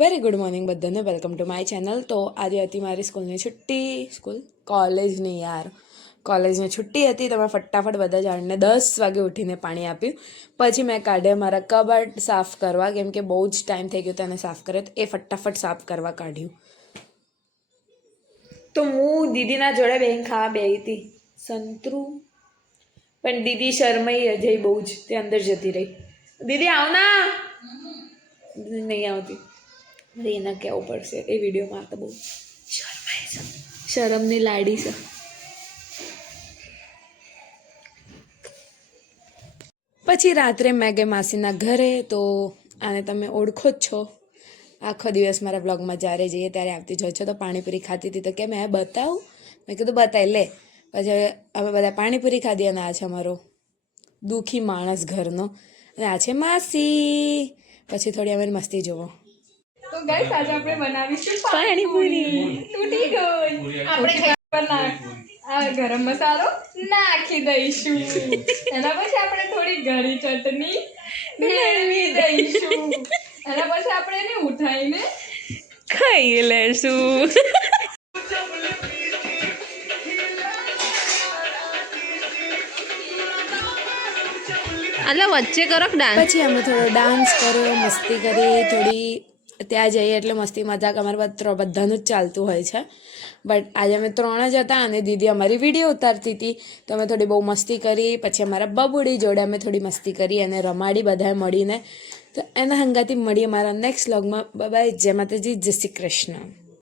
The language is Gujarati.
વેરી ગુડ મોર્નિંગ બધાને, વેલકમ ટુ માય ચેનલ. તો આજે હતી મારી સ્કૂલની છુટ્ટી, કોલેજની કોલેજની છુટ્ટી હતી. તો મેં ફટાફટ બધા ઝાડને 10 વાગે ઉઠીને પાણી આપ્યું. પછી મેં કાઢ્યા મારા કબાટ સાફ કરવા, કેમ કે બહુ જ ટાઈમ થઈ ગયો તેને સાફ કરે, તો એ ફટાફટ સાફ કરવા કાઢ્યું. તો હું દીદીના જોડે બેન ખાવા બેહી હતી સંતરું, પણ દીદી શરમાઈ અજય બહુ જ, તે અંદર જતી રહી. દીદી આવના, નહીં આવતી. એને કહેવું પડશે એ વિડીયોમાં. તો બહુ શરમાય છે, શરમની લાડી છે. પછી રાત્રે મેં ગઈ માસીના ઘરે. તો આને તમે ઓળખો જ છો, આખો દિવસ મારા બ્લોગમાં જ્યારે જઈએ ત્યારે આવતી જ હોય છે. તો પાણીપુરી ખાતી હતી, તો કે મેં બતાવું, મેં કીધું બતાવી લે. પછી અમે બધા પાણીપુરી ખાધી, અને આ છે અમારો દુઃખી માણસ ઘરનો, અને આ છે માસી. પછી થોડી અમે મસ્તી જોવો. તો ગાઈસ આજે આપણે બનાવીશું પાણીપુરી. તૂટી ગઈ. આપણે આ ગરમ મસાલો નાખી દઈશું. એના પછી આપણે થોડી ઘરી ચટણી મેળવી દઈશું. એના પછી આપણે એને ઉઠાઈને ખાઈ લેશું. એટલે વચ્ચે કરો ડાન્સ. પછી અમે થોડો ડાન્સ કર્યો, મસ્તી કરી થોડી. ત્યાં જઈએ એટલે મસ્તી મજાક અમારા બધાનું જ ચાલતું હોય છે. બટ આજે અમે 3 જ હતા, અને દીદી અમારી વિડીયો ઉતારતી હતી, તો અમે થોડી બહુ મસ્તી કરી. પછી અમારા બબુડી જોડે અમે થોડી મસ્તી કરી અને રમાડી બધાએ મળીને. તો એના હંગાથી મળીએ મારા નેક્સ્ટ વ્લોગમાં. બાય, જય માતાજી, જય શ્રી કૃષ્ણ.